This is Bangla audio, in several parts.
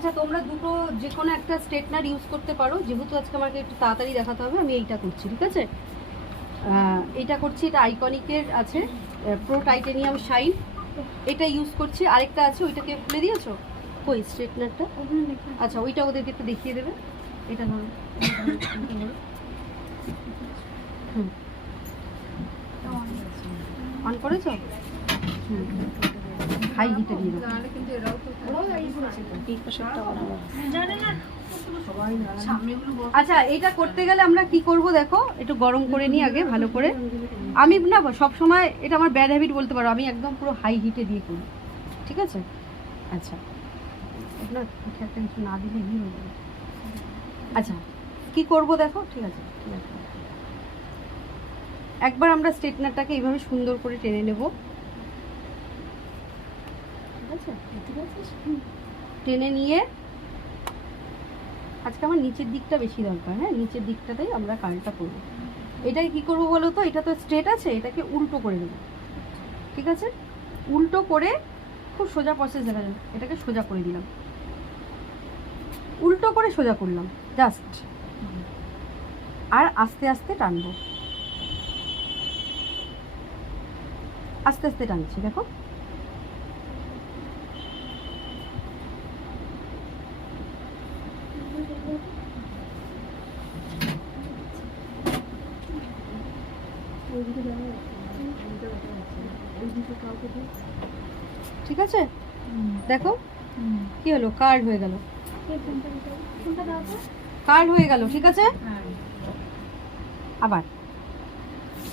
আচ্ছা তোমরা দুটো যে কোনো একটা স্ট্রেটনার ইউজ করতে পারো, যেহেতু আজকে আমাকে একটু তাড়াতাড়ি দেখাতে হবে আমি এইটা করছি, ঠিক আছে? এইটা করছি, এটা আইকনিকের আছে প্রো টাইটেনিয়াম শাইন, এটা ইউজ করছি। আরেকটা আছে, ওইটাকে খুলে দিয়েছো কই স্ট্রেটনারটা? আচ্ছা ওইটা ওদেরকে একটু দেখিয়ে দেবে। এটা ধরো, হুম অন করেছো? হুম হাই হিটে দিয়ে দাও। আচ্ছা এটা করতে গেলে আমরা কি করব দেখো, একটু গরম করে নিই আগে ভালো করে। আমি না সব সময়, এটা আমার ব্যাড হ্যাবিট বলতে পারো, আমি একদম পুরো হাই হিটে দিয়ে করি, ঠিক আছে? আচ্ছা আপনার একটা কিছু না দিলে ই হয়ে যাবে। আচ্ছা কি করব দেখো, ঠিক আছে ঠিক আছে। একবার আমরা স্ট্রেটনারটাকে এইভাবে সুন্দর করে টেনে নেব, ঠিক আছে? টেনে নিয়ে আজকে আমার নিচের দিকটা বেশি দরকার, হ্যাঁ নিচের দিকটাতেই আমরা কার্লটা করব। এটাই কি করব বলো তো, এটা তো স্ট্রেট আছে, এটাকে উল্টো করে দেবো, ঠিক আছে? উল্টো করে খুব সোজা প্রসেস দেখা যাবে, এটাকে সোজা করে দিলাম, উল্টো করে সোজা করলাম জাস্ট, আর আস্তে আস্তে টানবো, আস্তে আস্তে টানছি দেখো। ঠিক আছে দেখো কি হলো, কার্ড হয়ে গেল, কার্ড হয়ে গেল, ঠিক আছে? আবার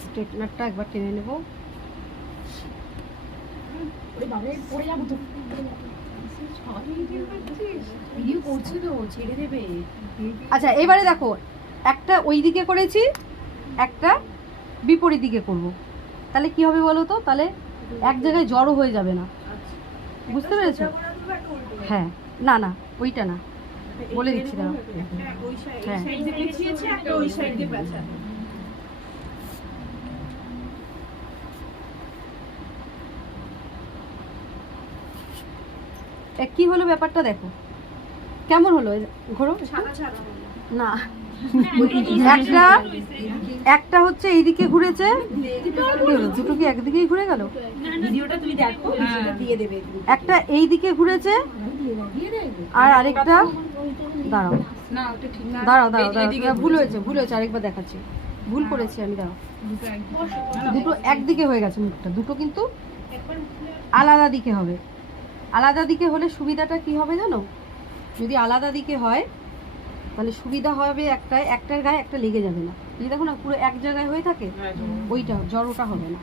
স্ট্রেটনারটা একবার টেনে নেব। আচ্ছা এবারে দেখো, একটা ওই দিকে করেছি, একটা বিপরীত দিকে করব, তাহলে কি হবে বলো তো, তাহলে এক জায়গায় জড়ো হয়ে যাবে না, বুঝতে পেরেছো? হ্যাঁ না না ওইটা না, বলে দিচ্ছি দাও। হ্যাঁ কি হলো ব্যাপারটা দেখো কেমন হলো, ঘোরো না। একটা একটা হচ্ছে এইদিকে ঘুরেছে, দুটো কি একদিকেই ঘুরে গেল? একটা এইদিকে ঘুরেছে আর আরেকটা, দাঁড়াও দাঁড়াও দাঁড়াও দাঁড়াও, ভুল হয়েছে ভুল হয়েছে, আরেকবার দেখাচ্ছি, ভুল করেছি আমি, দাঁড়াও। দুটো একদিকে হয়ে গেছে মুখটা, দুটো কিন্তু আলাদা দিকে হবে। আলাদা দিকে হলে সুবিধাটা কি হবে জানো, যদি আলাদা দিকে হয় তাহলে সুবিধা হবে একটাই, একটার গায়ে একটা লেগে যাবে না, যদি দেখো না পুরো এক জায়গায় হয়ে থাকে, ওইটা জড়োটা হবে না।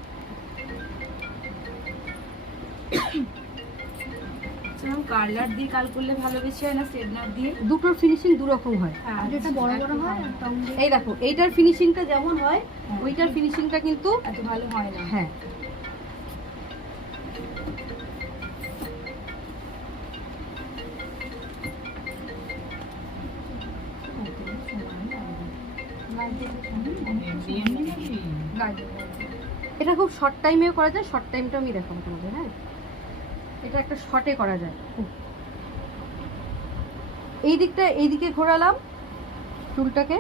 কালার দিয়ে কাল করলে ভালো বেশি হয় না স্ট্রেটনার দিয়ে? দুটোর ফিনিশিং দু রকম হয়, যেটা বড় বড় হয়। এই দেখো এইটার ফিনিশিংটা যেমন হয় ওইটার ফিনিশিংটা কিন্তু এত ভালো হয় না। হ্যাঁ এটা খুব শর্ট টাইমেও করা যায়, শর্ট টাইমটা আমি দেখাবো তোমাকে। হ্যাঁ এটা একটা শর্টে করা যায়। এই দিকটা এইদিকে ঘোরালাম চুলটাকে,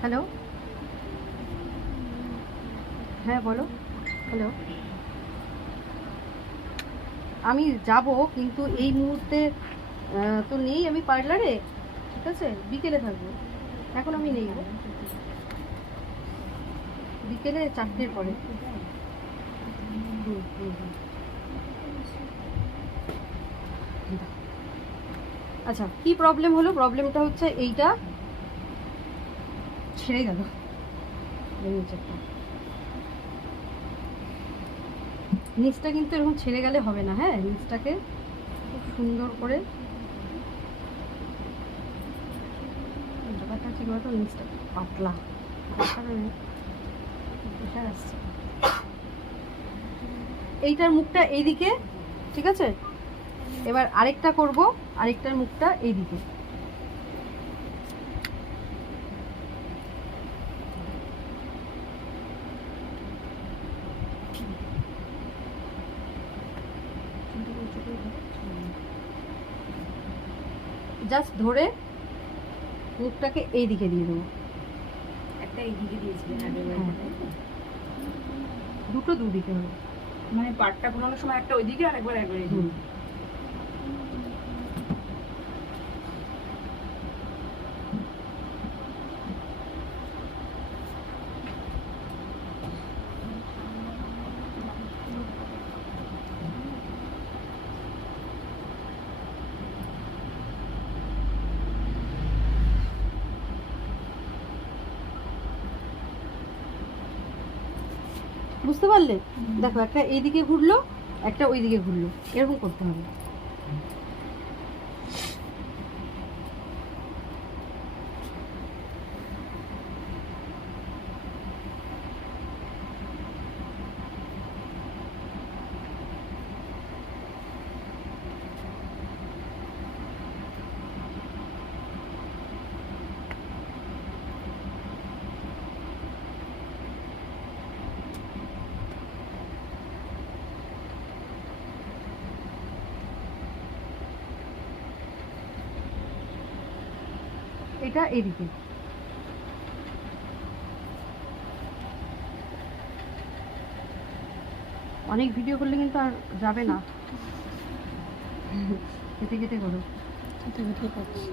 হ্যালো হ্যাঁ বলো, হ্যালো আমি যাব কিন্তু এই মুহূর্তে তো নেই আমি পার্লারে, ঠিক আছে? বিকেলে থাকবো, এখন আমি নেই, বিকেলে 4টের পরে। আচ্ছা কি প্রবলেম হলো, প্রবলেমটা হচ্ছে এইটা ছেড়ে গেল, নিচটা কিন্তু এরকম ছেড়ে গেলে হবে না, হ্যাঁ নিচটাকে খুব সুন্দর করে ব্যাপারটা ঠিক মতো নিচটা পাতলা আসছে। এইটার মুখটা এইদিকে, ঠিক আছে? এবার আরেকটা করব, আরেকটার মুখটা এইদিকে। জাস্ট ধরে মুখটাকে এইদিকে দিয়ে দেবো। একটা এইদিকে দিয়েছিলেন আগে, দুটো দুদিকে হবে, মানে পাটটা ঘোরানোর সময় একটা ওইদিকে আর একবার একবার এইদিকে। বুঝতে পারলে? দেখো একটা এইদিকে ঘুরলো, একটা ওইদিকে ঘুরলো, এরকম করতে হবে। এটা এদিকে। অনেক ভিডিও করলে কিন্তু আর যাবে না, কেটে কেটে করো। কেটে কেটে করছি।